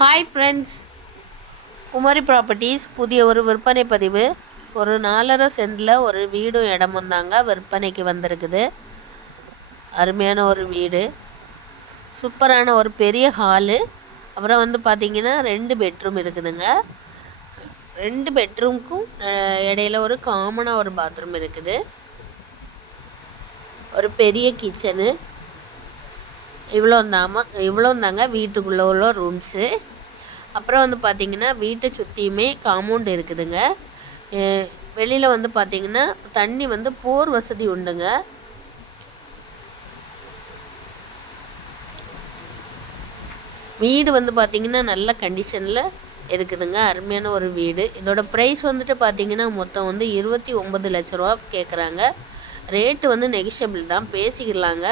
Hi friends Kumari properties புதிய ஒரு விற்பனை பதிவு. ஒரு நாலரை சென்டில் ஒரு வீடும் இடமும் தாங்க விற்பனைக்கு வந்திருக்குது. அருமையான ஒரு வீடு. சூப்பரான ஒரு பெரிய ஹாலு அப்புறம் வந்து பார்த்திங்கன்னா ரெண்டு பெட்ரூம் இருக்குதுங்க. ரெண்டு பெட்ரூம்க்கும் இடையில ஒரு காமனாக ஒரு பாத்ரூம் இருக்குது. ஒரு பெரிய கிச்சனு இவ்வளோ தாம இவ்வளோ தாங்க வீட்டுக்குள்ளே உள்ள ரூம்ஸு அப்புறம் வந்து பார்த்திங்கன்னா வீட்டை சுற்றியுமே காம்பவுண்ட் இருக்குதுங்க. வெளியில் வந்து பார்த்திங்கன்னா தண்ணி வந்து போர் வசதி உண்டுங்க. வீடு வந்து பார்த்திங்கன்னா நல்ல கண்டிஷனில் இருக்குதுங்க. அருமையான ஒரு வீடு. இதோட ப்ரைஸ் வந்துட்டு பார்த்திங்கன்னா மொத்தம் வந்து இருபத்தி ஒம்பது லட்ச ரூபா கேட்குறாங்க ரேட்டு வந்து நெகிஷபிள் தான். பேசிக்கலாங்க.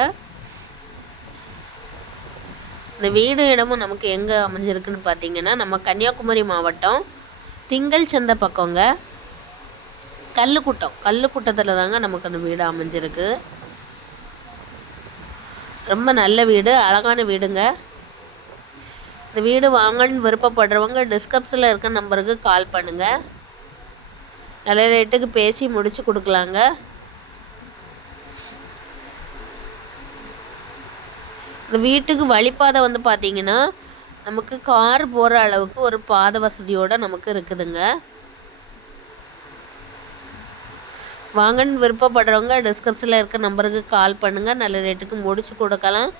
இந்த வீடு இடமும் நமக்கு எங்கே அமைஞ்சிருக்குன்னு பார்த்தீங்கன்னா நம்ம கன்னியாகுமரி மாவட்டம் திங்கள் சந்தை பக்கங்க. கல்லுக்கூட்டம். கல்லுக்கூட்டத்தில் தாங்க நமக்கு அந்த வீடு அமைஞ்சிருக்கு. ரொம்ப நல்ல வீடு அழகான வீடுங்க. இந்த வீடு வாங்கன்னு விருப்பப்படுறவங்க டிஸ்கிரிப்ஷனில் இருக்க நம்பருக்கு கால் பண்ணுங்கள் நல்ல ரேட்டுக்கு பேசி முடித்து கொடுக்கலாங்க. இந்த வீட்டுக்கு வழிப்பாதை வந்து பார்த்திங்கன்னா நமக்கு கார் போகிற அளவுக்கு ஒரு பாத வசதியோடு நமக்கு இருக்குதுங்க. வாங்கன்னு விருப்பப்படுறவங்க டிஸ்கிரிப்ஷனில் இருக்க நம்பருக்கு கால் பண்ணுங்கள் நல்ல ரேட்டுக்கு முடிச்சு கொடுக்கலாம்.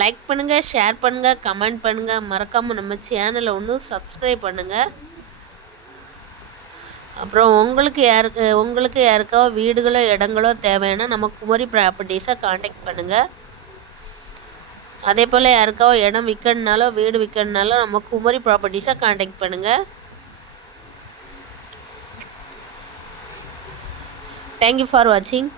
லைக் பண்ணுங்கள் ஷேர் பண்ணுங்கள் கமெண்ட் பண்ணுங்கள் மறக்காமல் நம்ம சேனலை ஒன்று சப்ஸ்கிரைப் பண்ணுங்கள் அப்புறம் உங்களுக்கு யாருக்கு உங்களுக்கு யாருக்கோ வீடுகளோ இடங்களோ தேவைன்னா நம்ம குமரி ப்ராப்பர்ட்டிஸை காண்டாக்ட் பண்ணுங்கள் அதே போல் யாருக்காவோ இடம் விற்கணுனாலோ வீடு விற்கணுனாலோ நம்ம குமரி ப்ராப்பர்ட்டிஸை காண்டாக்ட் பண்ணுங்கள் தேங்க்யூ ஃபார் வாட்சிங்